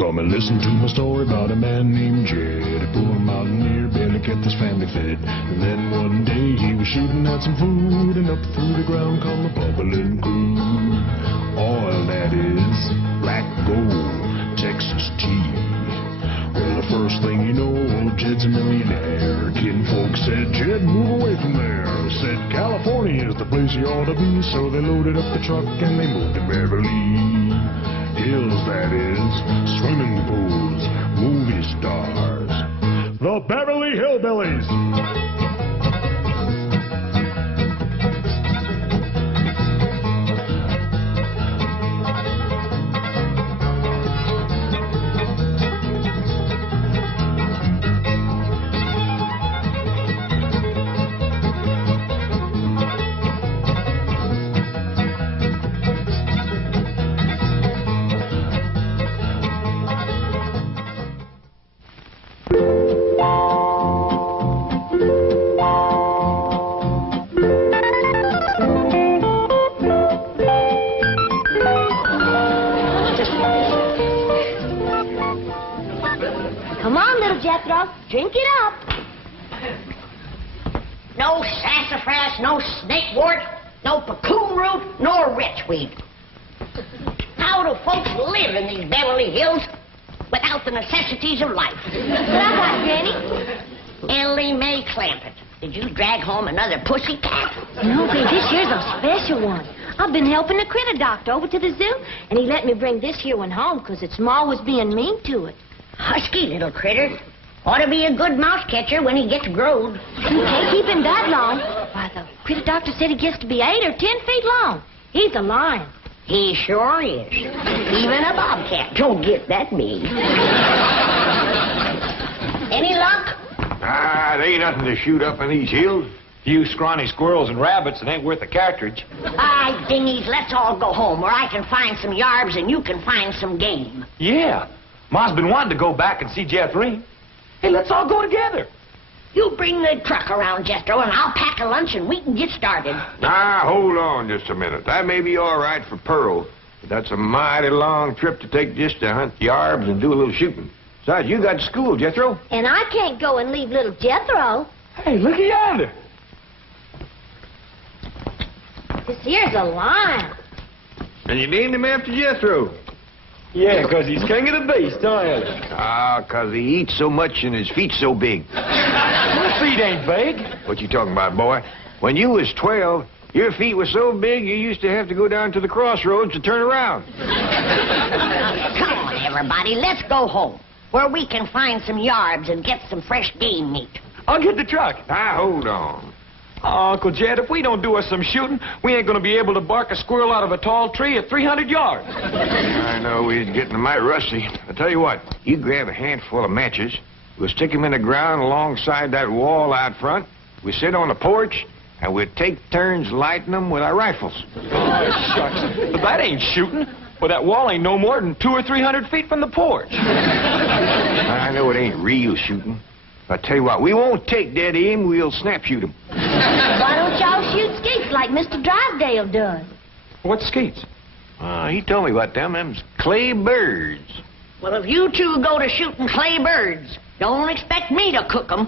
Come and listen to my story about a man named Jed. A poor mountaineer barely kept his family fed. And then one day he was shooting at some food, and up through the ground come a bubbling crude. Oil, that is, black gold, Texas tea. Well, the first thing you know, old Jed's a millionaire. Kinfolk said, Jed, move away from there. Said, California is the place you ought to be. So they loaded up the truck and they moved to Beverly Hills, that is, swimming pools, movie stars, the Beverly Hillbillies. Drink it up. No sassafras, no snakewort, no cocoon root, nor wretchweed. How do folks live in these Beverly Hills without the necessities of life? What I got, Granny? Ellie Mae Clampett, did you drag home another pussy cat? No, babe, this here's a special one. I've been helping the critter doctor over to the zoo, and he let me bring this here one home because its ma was being mean to it. Husky little critter. Ought to be a good mouse catcher when he gets growed. You can't keep him that long. Why, the critter doctor said he gets to be 8 or 10 feet long. He's a lion. He sure is. Even a bobcat don't get that big. Any luck? There ain't nothing to shoot up in these hills. Few scrawny squirrels and rabbits that ain't worth a cartridge. Aye, dingies, let's all go home where I can find some yarbs and you can find some game. Yeah. Ma's been wanting to go back and see Jeffrey. Hey, let's all go together. You bring the truck around, Jethro, and I'll pack a lunch and we can get started. Hold on just a minute. That may be all right for Pearl, but that's a mighty long trip to take just to hunt yarbs and do a little shooting. Besides, you got school, Jethro. And I can't go and leave little Jethro. Hey, look at yonder. This here's a lion. And you named him after Jethro. Yeah, 'cause he's king of the beast, don't you? 'Cause he eats so much and his feet so big. My feet ain't big. What you talking about, boy? When you was 12, your feet were so big you used to have to go down to the crossroads to turn around. Come on, everybody, let's go home, where we can find some yarbs and get some fresh game meat. I'll get the truck. Hold on. Oh, Uncle Jed, if we don't do us some shooting, we ain't gonna be able to bark a squirrel out of a tall tree at 300 yards. I know we're getting mighty rusty. I tell you what, you grab a handful of matches, we'll stick them in the ground alongside that wall out front, we sit on the porch, and we'll take turns lighting them with our rifles. Oh, shucks. But that ain't shooting. Well, that wall ain't no more than 200 or 300 feet from the porch. I know it ain't real shooting. I tell you what, we won't take dead aim, we'll snap shoot them. Why don't y'all shoot skeets like Mr. Drysdale does? What's skeets? He told me about them. Them's clay birds. Well, if you two go to shooting clay birds, don't expect me to cook them.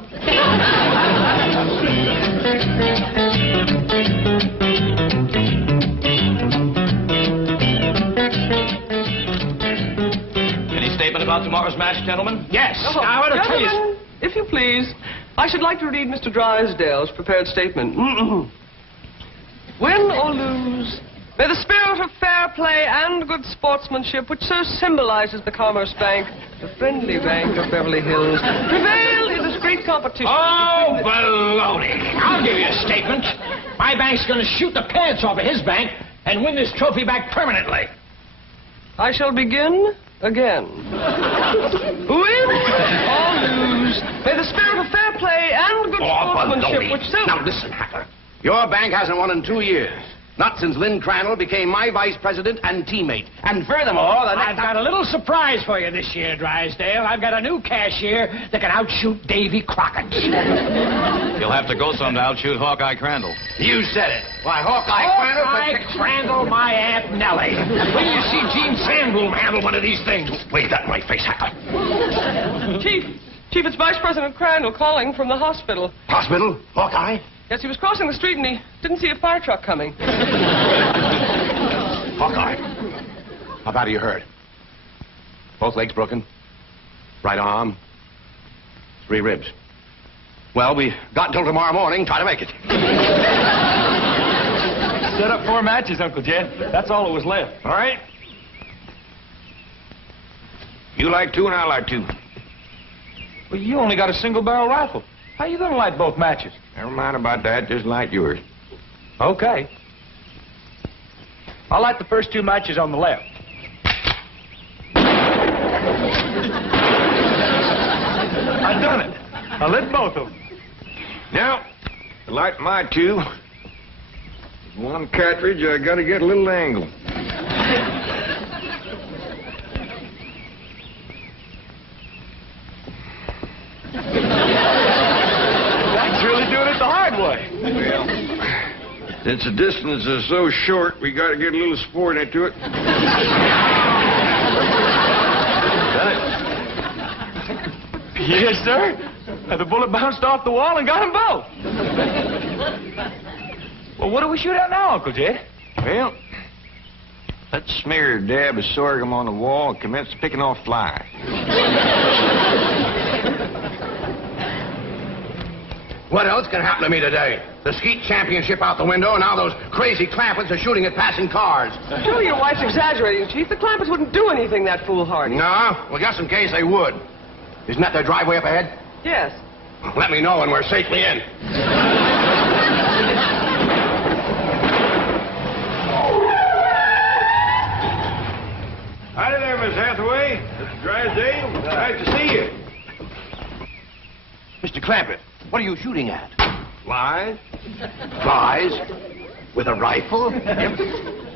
Any statement about tomorrow's match, gentlemen? Yes. I want to tell you. Gentlemen, if you please, I should like to read Mr. Drysdale's prepared statement. Win or lose, may the spirit of fair play and good sportsmanship, which so symbolizes the Commerce Bank, the friendly bank of Beverly Hills, prevail in this great competition. Oh, baloney. I'll give you a statement. My bank's going to shoot the pants off of his bank and win this trophy back permanently. I shall begin again. Win or lose, may the spirit of fair play and good sportsmanship, which so... Now listen, Hatter. Your bank hasn't won in 2 years. Not since Lynn Crandall became my vice president and teammate. And furthermore, I've got a little surprise for you this year, Drysdale. I've got a new cashier that can outshoot Davy Crockett. You'll have to go some to outshoot Hawkeye Crandall. You said it. Why, Hawkeye Crandall... Hawkeye Crandall, my Aunt Nellie. When you see Gene Sandbloom handle one of these things. Wave that in my face, Hacker. Chief, it's Vice President Crandall calling from the hospital. Hospital? Hawkeye? Yes, he was crossing the street and he didn't see a fire truck coming. Hawkeye, how bad are you hurt? Both legs broken? Right arm? 3 ribs. Well, we got until tomorrow morning. Try to make it. Set up 4 matches, Uncle Jed. That's all that was left. All right? You like 2 and I like 2. Well, you only got a single-barrel rifle. How you gonna light both matches? Never mind about that. Just light yours. Okay. I'll light the first 2 matches on the left. I done it. I lit both of them. Now, to light my 2, one cartridge, I gotta get a little angle. That's really doing it the hard way. Well, since the distance is so short, we gotta get a little sport into it. Yes, sir. And the bullet bounced off the wall and got them both. Well, what do we shoot at now, Uncle Jed? Well, let's smear a dab of sorghum on the wall and commence picking off flies. What else can happen to me today? The skeet championship out the window, and now those crazy Clampets are shooting at passing cars. Surely your wife's exaggerating, Chief. The Clampets wouldn't do anything that foolhardy. No? Well, just in case they would. Isn't that their driveway up ahead? Yes. Let me know when we're safely in. Howdy there, Miss Hathaway. Mr. Drysdale. Nice to see you. Mr. Clampett, what are you shooting at? Flies? Flies? With a rifle? Yep.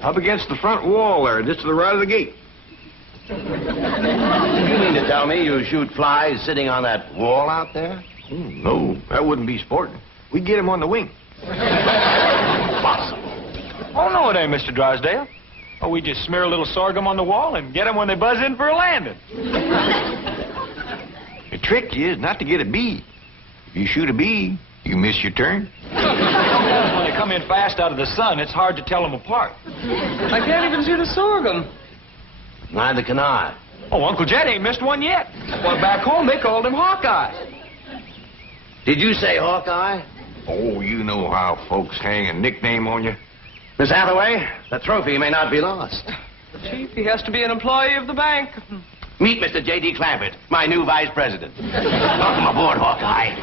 Up against the front wall there, just to the right of the gate. You mean to tell me you shoot flies sitting on that wall out there? No, that wouldn't be sporting. We'd get him on the wing. Impossible. Oh, no, it ain't, Mr. Drysdale. Oh, we just smear a little sorghum on the wall and get them when they buzz in for a landing. The trick is not to get a bee. If you shoot a bee, you miss your turn. When they come in fast out of the sun, it's hard to tell them apart. I can't even see the sorghum. Neither can I. Oh, Uncle Jed ain't missed one yet. Well, back home, they called him Hawkeye. Did you say Hawkeye? Oh, you know how folks hang a nickname on you. Miss Hathaway, the trophy may not be lost. Chief, he has to be an employee of the bank. Meet Mr. J.D. Clampett, my new vice president. Welcome aboard, Hawkeye.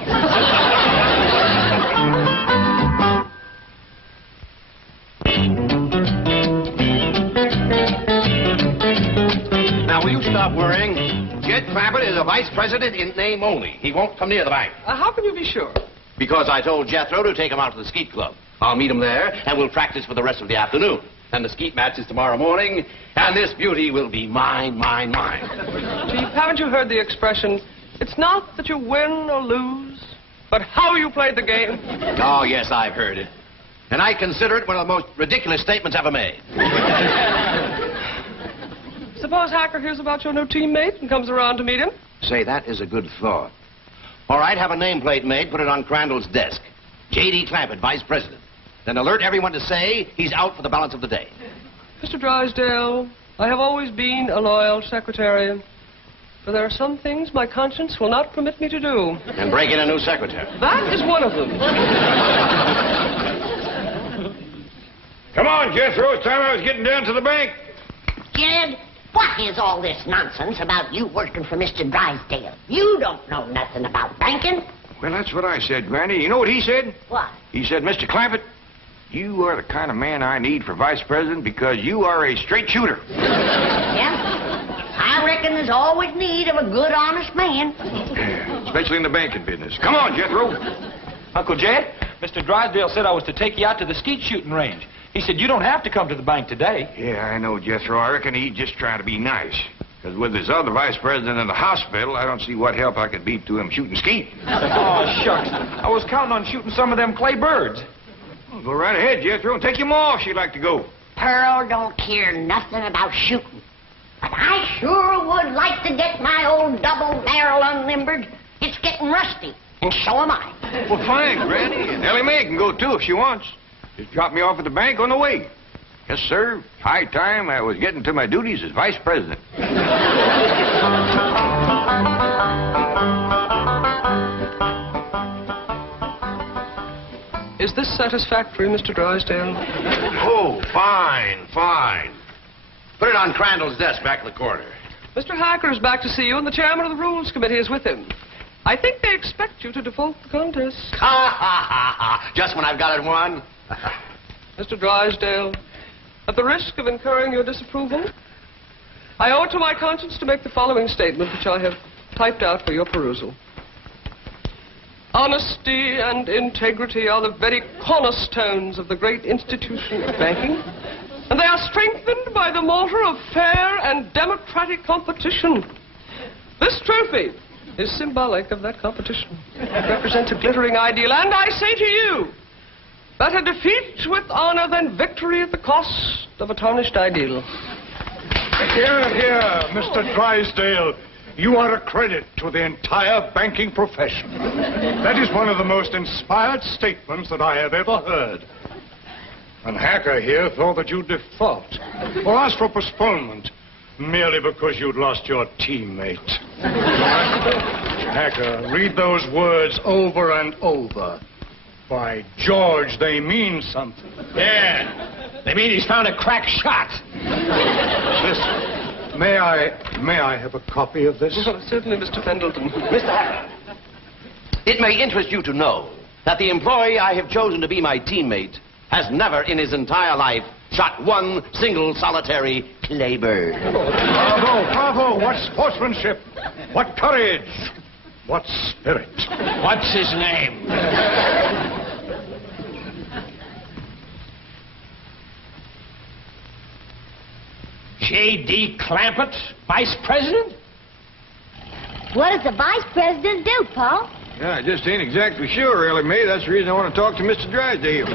Now, will you stop worrying? Jed Clampett is a vice president in name only. He won't come near the bank. How can you be sure? Because I told Jethro to take him out to the skeet club. I'll meet him there, and we'll practice for the rest of the afternoon. And the skeet match is tomorrow morning, and this beauty will be mine, mine, mine. Chief, haven't you heard the expression, it's not that you win or lose, but how you played the game? Oh, yes, I've heard it. And I consider it one of the most ridiculous statements ever made. Suppose Hacker hears about your new teammate and comes around to meet him? Say, that is a good thought. All right, have a nameplate made, put it on Crandall's desk. J.D. Clampett, vice president. Then alert everyone to say he's out for the balance of the day. Mr. Drysdale, I have always been a loyal secretary, but there are some things my conscience will not permit me to do. And break in a new secretary. That is one of them. Come on, Jethro. It's time I was getting down to the bank. Jed, what is all this nonsense about you working for Mr. Drysdale? You don't know nothing about banking. Well, that's what I said, Granny. You know what he said? What? He said, Mr. Clampett, you are the kind of man I need for vice president because you are a straight shooter. Yeah? I reckon there's always need of a good, honest man. Especially in the banking business. Come on, Jethro. Uncle Jed, Mr. Drysdale said I was to take you out to the skeet shooting range. He said you don't have to come to the bank today. Yeah, I know, Jethro. I reckon he's just trying to be nice. Because with his other vice president in the hospital, I don't see what help I could be to him shooting skeet. Oh, shucks. I was counting on shooting some of them clay birds. Well, go right ahead, Jethro, and take him off if you'd like to go. Pearl don't care nothing about shooting. But I sure would like to get my old double barrel unlimbered. It's getting rusty, and so am I. Well, fine, Granny. And Ellie Mae can go, too, if she wants. Just drop me off at the bank on the way. Yes, sir. High time I was getting to my duties as vice president. Is this satisfactory, Mr. Drysdale? Oh, fine, fine. Put it on Crandall's desk back in the corner. Mr. Hacker is back to see you, and the chairman of the Rules Committee is with him. I think they expect you to default the contest. Ha, ha, ha, ha. Just when I've got it won. Mr. Drysdale, at the risk of incurring your disapproval, I owe it to my conscience to make the following statement, which I have typed out for your perusal. Honesty and integrity are the very cornerstones of the great institution of banking, and they are strengthened by the mortar of fair and democratic competition. This trophy is symbolic of that competition. It represents a glittering ideal, and I say to you, better defeat with honor than victory at the cost of a tarnished ideal. Here, here, Mr. Drysdale. You are a credit to the entire banking profession. That is one of the most inspired statements that I have ever heard. And Hacker here thought that you'd default or ask for postponement merely because you'd lost your teammate. Hacker, read those words over and over. By George, they mean something. Yeah. They mean he's found a crack shot. Listen, may I have a copy of this? Certainly, Mr. Pendleton. Mr. Hacker, it may interest you to know that the employee I have chosen to be my teammate has never in his entire life shot one single solitary clay bird. Bravo, bravo. What sportsmanship. What courage. What spirit. What's his name? J.D. Clampett, vice president? What does the vice president do, Paul? Yeah, I just ain't exactly sure, Ellie Mae. That's the reason I want to talk to Mr. Drysdale.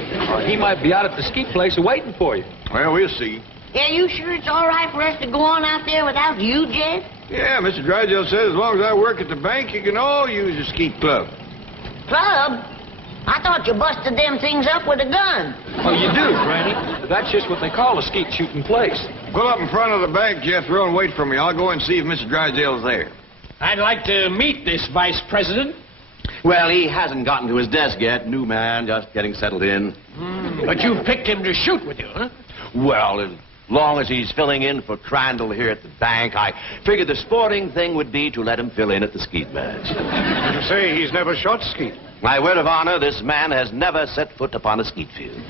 He might be out at the skeet place waiting for you. Well, we'll see. Yeah, you sure it's all right for us to go on out there without you, Jed? Yeah, Mr. Drysdale says as long as I work at the bank, you can all use the skeet club. Club? I thought you busted them things up with a gun. Oh, you do, Granny. That's just what they call a skeet shooting place. Pull up in front of the bank, Jethro, and wait for me. I'll go and see if Mr. Drysdale's there. I'd like to meet this vice president. Well, he hasn't gotten to his desk yet. New man, just getting settled in. But you picked him to shoot with you, huh? Well, as long as he's filling in for Crandall here at the bank, I figured the sporting thing would be to let him fill in at the skeet match. Did you say he's never shot skeet? My word of honor, this man has never set foot upon a skeet field.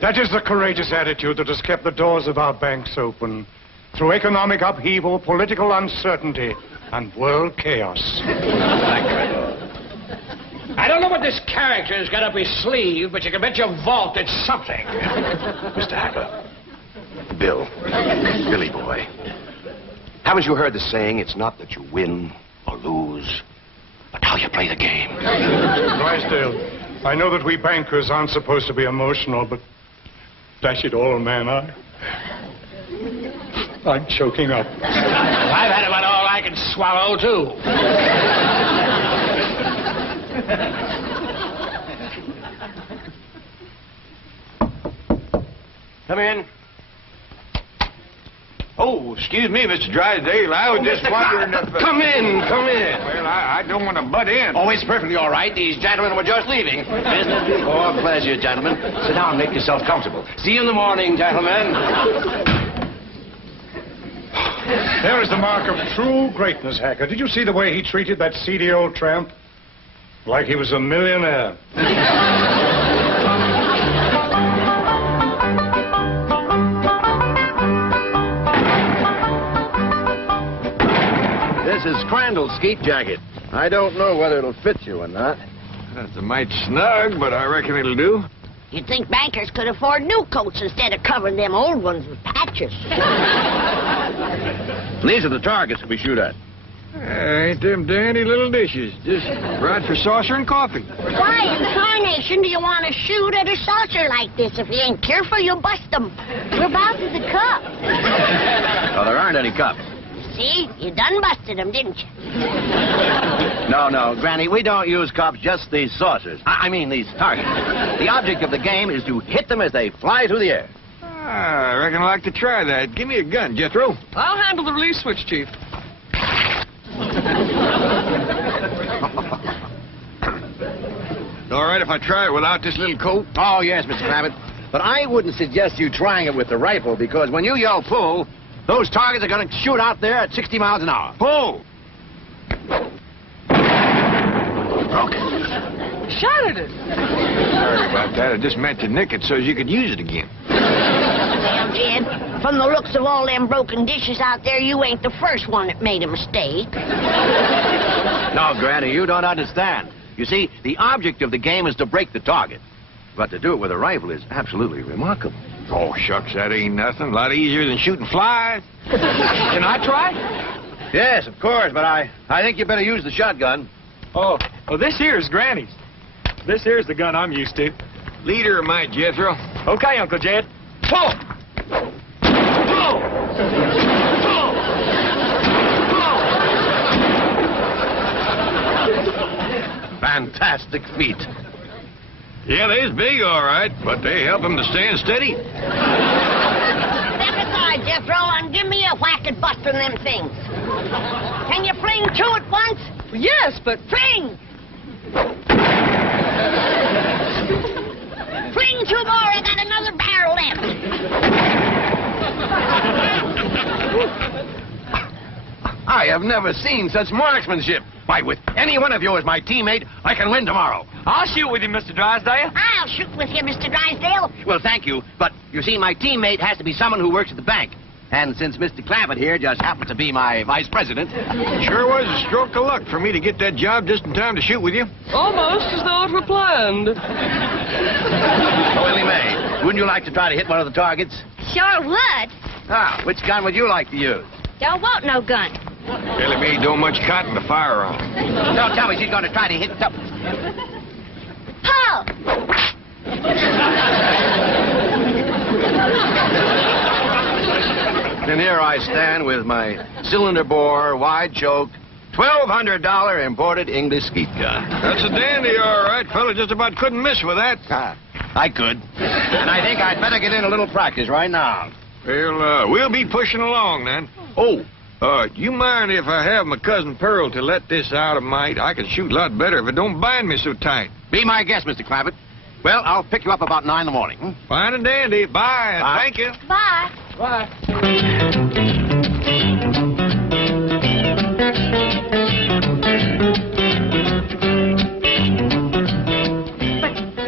That is the courageous attitude that has kept the doors of our banks open through economic upheaval, political uncertainty, and world chaos. I don't know what this character's got up his sleeve, but you can bet your vault it's something. Mr. Hacker. Bill. Billy boy. Haven't you heard the saying, it's not that you win or lose, but how you play the game? Drysdale, I know that we bankers aren't supposed to be emotional, but dash it all, man, I'm choking up. I've had about all I can swallow, too. Come in. Oh, excuse me, Mr. Drysdale. I was just wondering if... Come in, come in. Well, I don't want to butt in. Oh, it's perfectly all right. These gentlemen were just leaving. Business before pleasure, gentlemen. Sit down and make yourself comfortable. See you in the morning, gentlemen. There is the mark of true greatness, Hacker. Did you see the way he treated that seedy old tramp? Like he was a millionaire. This is Crandall's skeet jacket. I don't know whether it'll fit you or not. That's a mite snug, but I reckon it'll do. You'd think bankers could afford new coats instead of covering them old ones with patches. These are the targets we shoot at. Ain't them dandy little dishes. Just right for saucer and coffee. Why in tarnation do you want to shoot at a saucer like this? If you ain't careful, you'll bust them. We're about to the cup. Oh, there aren't any cups. See? You done busted them, didn't you? No, Granny, we don't use cups, just these saucers. I mean these targets. The object of the game is to hit them as they fly through the air. I reckon I'd like to try that. Give me a gun, Jethro. I'll handle the release switch, Chief. All right if I try it without this little coat? Oh, yes, Mr. Clampett. But I wouldn't suggest you trying it with the rifle, because when you yell pull, those targets are going to shoot out there at 60 miles an hour. Pull! Okay. Shot at it. Sorry about that. I just meant to nick it so you could use it again. Well, Jed, from the looks of all them broken dishes out there, you ain't the first one that made a mistake. No, Granny, you don't understand. You see, the object of the game is to break the target. But to do it with a rifle is absolutely remarkable. Oh, shucks, that ain't nothing. A lot easier than shooting flies. Can I try? Yes, of course, but I think you better use the shotgun. Oh, well, this here's Granny's. This here's the gun I'm used to. Leader of my Jethro. Okay, Uncle Jed. Pull! Pull! Pull! Fantastic feat. Yeah, they's big, all right, but they help him to stand steady. Step aside, Jethro, and give me a whack at busting them things. Can you fling two at once? Yes, but... Fling! Fling two more. I got another barrel left. I have never seen such marksmanship. Why, with any one of you as my teammate, I can win tomorrow. I'll shoot with you, Mr. Drysdale. I'll shoot with you, Mr. Drysdale. Well, thank you, but you see, my teammate has to be someone who works at the bank. And since Mr. Clampett here just happens to be my vice president... Sure was a stroke of luck for me to get that job just in time to shoot with you. Almost as though it were planned. Oh, Willie Mae, wouldn't you like to try to hit one of the targets? Sure would. Ah, which gun would you like to use? Don't want no gun. Billy Mae don't much cotton to fire on. Don't tell me she's going to try to hit something. Pull! And here I stand with my cylinder bore, wide choke, $1,200 imported English skeet gun. That's a dandy, all right. Fella just about couldn't miss with that. I could. And I think I'd better get in a little practice right now. Well, we'll be pushing along then. Oh, You mind if I have my cousin Pearl to let this out of mite? I can shoot a lot better if it don't bind me so tight. be my guest, Mr. Clampett. Well, I'll pick you up about 9 in the morning. Hmm? Fine and dandy. Bye. And Bye. thank you. Bye. Bye.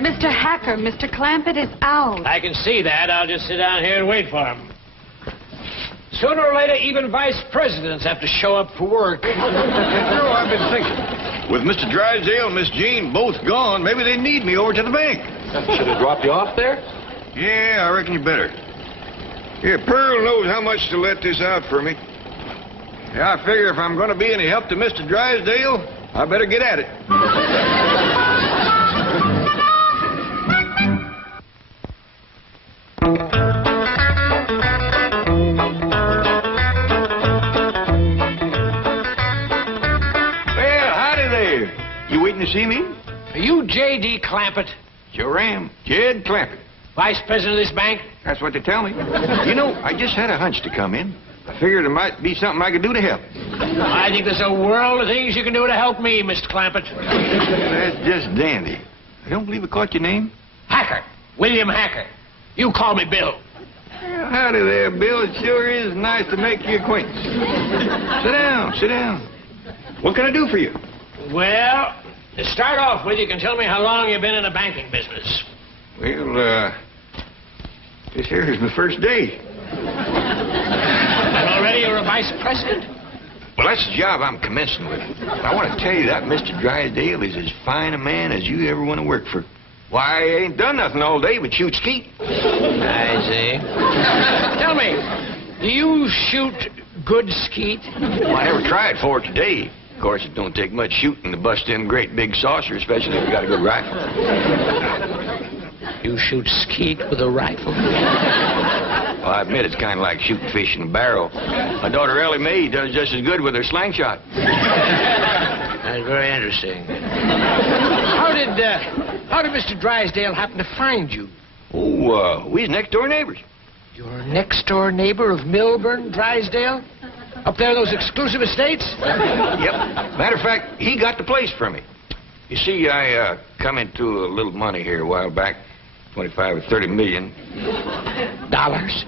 Mr. Hacker, Mr. Clampett is out. I can see that. I'll just sit down here and wait for him. Sooner or later, even vice presidents have to show up for work. I've been thinking. With Mr. Drysdale and Miss Jean both gone, maybe they need me over to the bank. Should have dropped you off there? Yeah, I reckon you better. Yeah, Pearl knows how much to let this out for me. Yeah, I figure if I'm going to be any help to Mr. Drysdale, I better get at it. To see me? Are you J.D. Clampett? Sure am. Jed Clampett. Vice president of this bank? That's what they tell me. You know, I just had a hunch to come in. I figured there might be something I could do to help. I think there's a world of things you can do to help me, Mr. Clampett. That's just dandy. I don't believe I caught your name. Hacker. William Hacker. You call me Bill. Well, howdy there, Bill. It sure is nice to make your acquaintance. Sit down, sit down. What can I do for you? Well, to start off with, you can tell me how long you've been in the banking business. Well, this here is my first day. And already you're a vice president? Well, that's the job I'm commencing with. I want to tell you that Mr. Drysdale is as fine a man as you ever want to work for. Why, I ain't done nothing all day but shoot skeet. I see. Tell me, do you shoot good skeet? Well, I never tried for it today. Of course, it don't take much shooting to bust in great big saucer, especially if you got a good rifle. You shoot skeet with a rifle? Well, I admit it's kind of like shooting fish in a barrel. My daughter Ellie Mae does just as good with her slingshot. That's very interesting. How did Mr. Drysdale happen to find you? Oh, we was next-door neighbors. Your next-door neighbor of Milburn, Drysdale? Up there, those exclusive estates? Yep. Matter of fact, he got the place for me. You see, I come into a little money here a while back, 25 or 30 million. Dollars?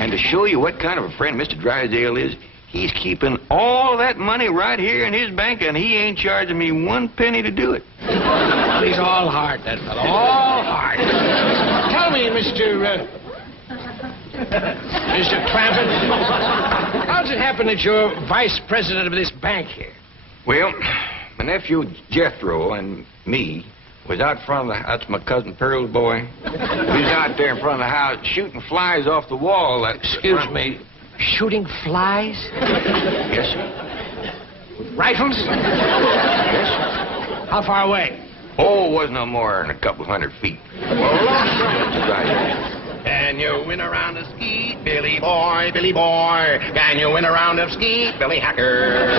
And to show you what kind of a friend Mr. Drysdale is, he's keeping all that money right here in his bank, and he ain't charging me 1 penny to do it. Well, he's all heart, that fellow. All heart. Tell me, Mr. Clampett, how does it happen that you're vice president of this bank here? Well, my nephew Jethro and me was out front of the... That's my cousin Pearl's boy. We was out there in front of the house shooting flies off the wall. Excuse me. Shooting flies? Yes, sir. Rifles? Yes, sir. How far away? Oh, it wasn't no more than a couple 100 feet. Can you win a round of skeet, Billy boy, Billy boy? Can you win a round of skeet, Billy Hacker?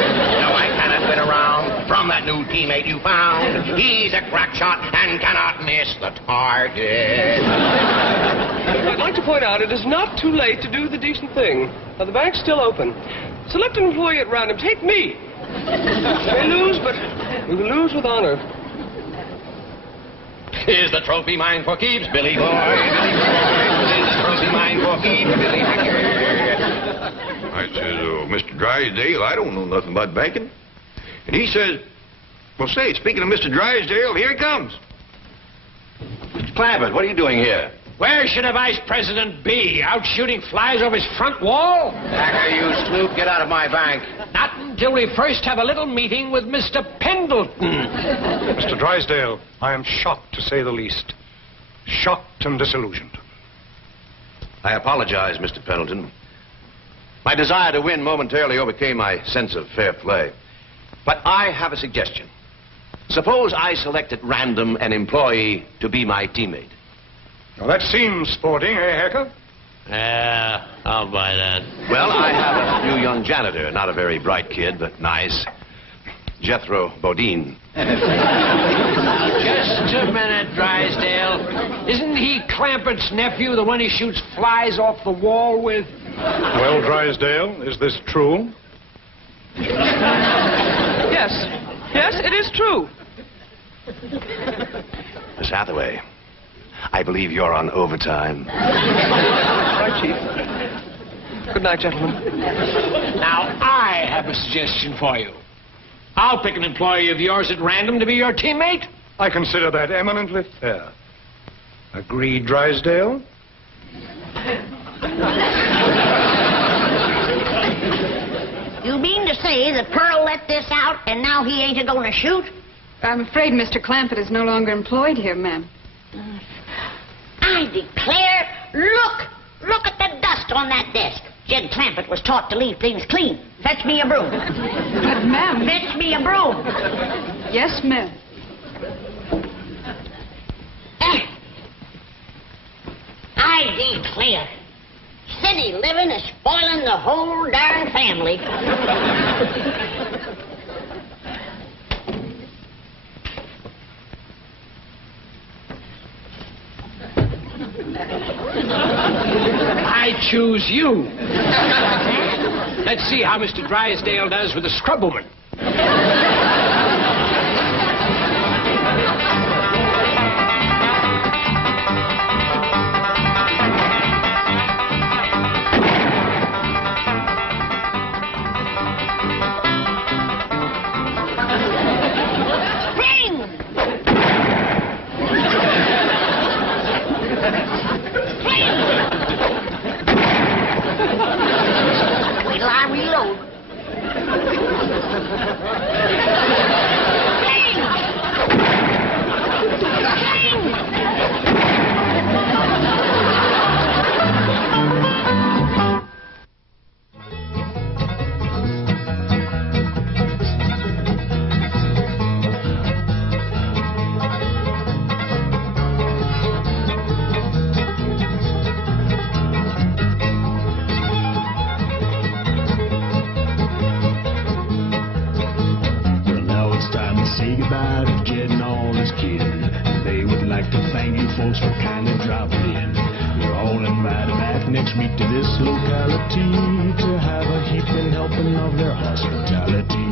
No, I cannot win a round from that new teammate you found. He's a crack shot and cannot miss the target. I'd like to point out it is not too late to do the decent thing. Now, the bank's still open. Select an employee at random. Take me. We may lose, but we will lose with honor. Is the trophy mine for keeps, Billy boy? Billy boy. Is the trophy mine for keeps, Billy Hacker? I says, Mr. Drysdale, I don't know nothing about banking. And he says, well, say, speaking of Mr. Drysdale, here he comes. Mr. Clampett, what are you doing here? Where should a vice president be? Out shooting flies off his front wall? Hacker, you snoop, get out of my bank. Not until we first have a little meeting with Mr. Pendleton. Mr. Drysdale, I am shocked, to say the least. Shocked and disillusioned. I apologize, Mr. Pendleton. My desire to win momentarily overcame my sense of fair play. But I have a suggestion. Suppose I select at random an employee to be my teammate. Now, that seems sporting, eh, Hacker? Yeah, I'll buy that. Well, I have a new young janitor, not a very bright kid, but nice. Jethro Bodine. Just a minute, Drysdale. Isn't he Clampett's nephew, the one he shoots flies off the wall with? Well, Drysdale, is this true? Yes. Yes, it is true. Miss Hathaway, I believe you're on overtime. Right, Chief. Good night, gentlemen. Now, I have a suggestion for you. I'll pick an employee of yours at random to be your teammate. I consider that eminently fair. Agreed, Drysdale? You mean to say that Pearl let this out and now he ain't a-going to shoot? I'm afraid Mr. Clampett is no longer employed here, ma'am. I declare, look at the dust on that desk. Jed Clampett was taught to leave things clean. Fetch me a broom. But, ma'am... Fetch me a broom. Yes, ma'am. I declare, city living is spoiling the whole darn family. I choose you. Let's see how Mr. Drysdale does with the scrub woman. like to thank you folks for kindly dropping in. You're all invited back next week to this locality to have a heaping helping of their hospitality.